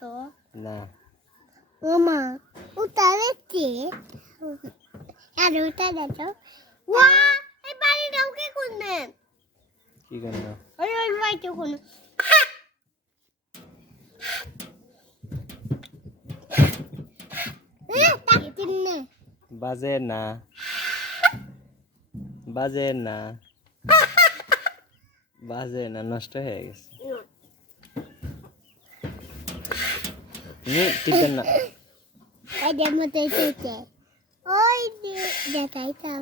তো না ওমা উতারেছে আর উতারে তো ওয়া এই বাড়ি দাও কি করবে কি করব ওই ওই বাইতে কোন তাকে তিন্নে বাজে না নষ্ট হয়ে গেছে ঠিক না এই যে মতে চেচে ওই যে দেখাই তাও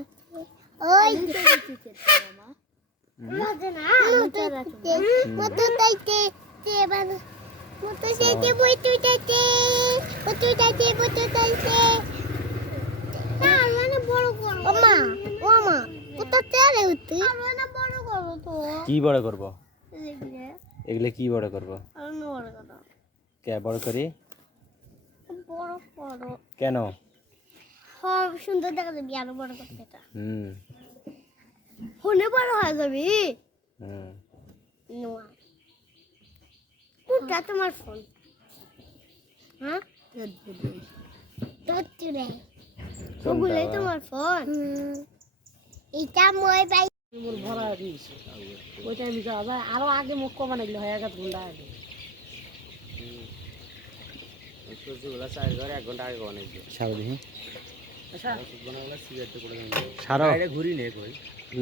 ওই যে মামা মতে না মতে তাইতে তে বানা মতে তাইতে বই তুই তাইতে না মানে বড় করো ওমা কত তেরে উঠি মানে বড় করো তো কি বড় করব এগুলো এগুলো কি বড় করব আর বড় করো কে বড় করি বড় করো কেন সব সুন্দর দেখা যাবে আরো বড় করতে এটা হুম ফোনে বড় হয়ে যাবে হুম নোয়া কোনটা তোমার ফোন হ্যাঁ তোরে ওগুলোই তোমার ফোন এটা মই ভাই মোর ভরা দিয়েছে ওইটা আমি যাওয়া যায় আরো আগে মুখ কমা নাগলে হয় 1 ঘন্টা আগে এক ঘন্টা আগে বানাইছে সারা দিন আচ্ছা সারা ঘুরি নে কই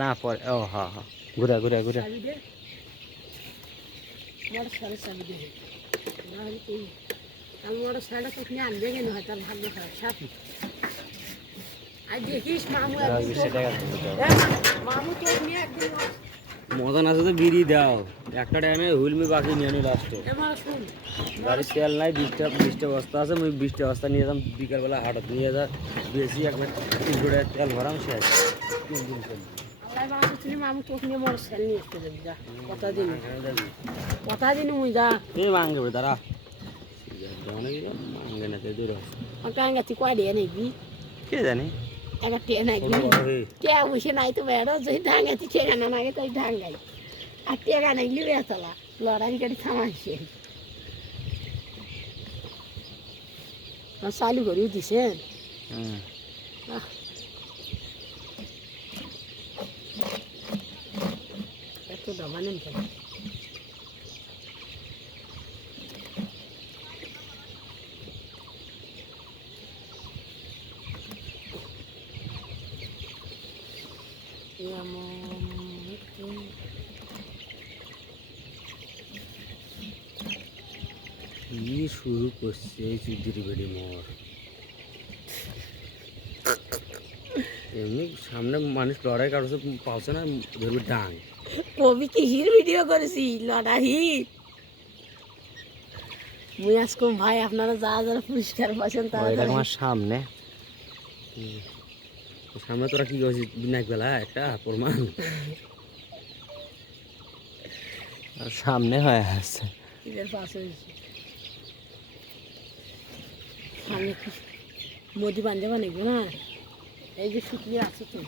না পরে ও হ্যাঁ হ্যাঁ ঘুরা চাবি দে মোর সারে চাবি দে না হলে কি আমি মোর সাড়ে তো নিয়ে আনবে কেন হয় তার ভাগ্য খারাপ সাথে আজ দেখিস মামু মামু তো নিয়ে একদিন মদন আছে তো বিড়ি দাও একটা টাইমে হুলমি বাকি নিয়ে নি লাস্টে এবার শুন গাড়ি তেল নাই 20টা বস্তা আছে আমি 20টা বস্তা নিয়ে যাম বিকালবেলা হাটত নিয়ে যা বেশি একবার 300 টাকা তেল ভরাম শেষ 3 দিন চলবে আল্লাহ বাবা তুমি মামু তো নিয়ে মোর সেল নিয়ে আসতে যাবি যা কথা দিন মুই যা এই মাঙ্গে বে দাঁড়া জানে কি মাঙ্গে না তে দূর কাঙ্গা তুই কয় দিয়ে নাকি কে জানি একটা টিয়া নাকি কে বসে নাই তো বেড়ো যদি ডাঙ্গাতি ঠেকা না নাগে তাই ডাঙ্গাই আর টেকা নাগলি বেতলা লড়াই গাড়ি থামাইছে চালু করেও দিছেন এত দাবা নেন কেন কি শুরু করছে এই চুদির বেড়ি মোর এমনি সামনে মানুষ লড়াই কাটছে পাওছে না ধরবে ডাং কবি কিসির ভিডিও করেছি লড়াই মুই আজকম ভাই আপনারা যারা পুরস্কার পাচ্ছেন তারা আমার সামনে সামনে তোরা কি করছিস বিনাক বেলা একটা প্রমাণ আর সামনে হয়ে আসছে এদের পাশে সামনে মোদি বান্ধে বানাইবো না এই যে শুকিয়ে আছে তো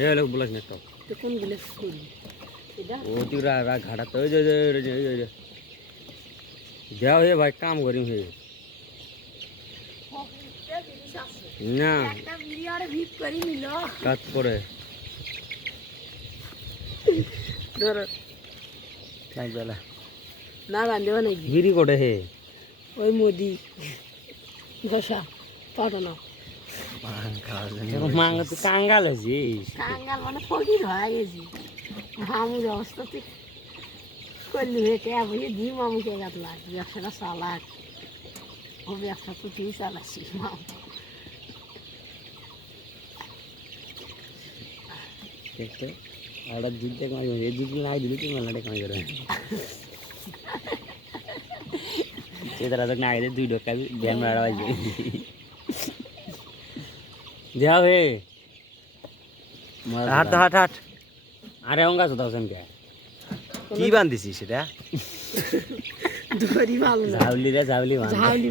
এ লোক বলাস না তো তো কোনগুলো ফুল এটা ও তুই ঘাটাতে ওই যে যাও হে ভাই কাম করিম হে না একটা ভিডিওর ভিপ করি নিল কাজ করে ধর নাই বেলা না বান্ধে বানাইবি বিড়ি করে হে ওই মোদি ঘষা পাঠানো মাঙ্গা তুই কাঙ্গাল হয়েছিস কাঙ্গাল মানে ফকির হয়ে গেছি মামুর অবস্থা তুই করলি হেঁটে বুঝে দি মামুকে গাতলাক ব্যবসাটা চালাক ও ব্যবসা তো তুই চালাচ্ছিস মামু দেখতে অর্ডার দিতে কামাই এই দুটো নাই দিলে তুই মেলাটা কামাই করে তারা তো না গেলে 2 টাকা জ্ঞান মারা বাজবে যাও হে হাট হাট আরে অঙ্গা তো দাও কে কি বান্ধিছিস সেটা দড়ি ভালো না ঝাউলি রে ঝাউলি ঝাউলি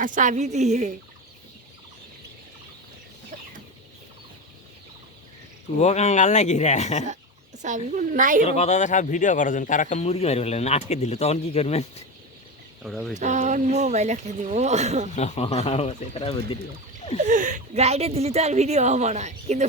আর চাবি দিয়ে ও কাঙ্গাল নাকি রে চাবি নাই তোর কথা তো সব ভিডিও করার জন্য কার একটা মুরগি মারি ফেললেন আটকে দিল তখন কি করবেন ওরা ভিডিও আমার মোবাইল একটা দিব সেটা বুদ্ধি গাইডে দিলি তো আর ভিডিও হবো না কিন্তু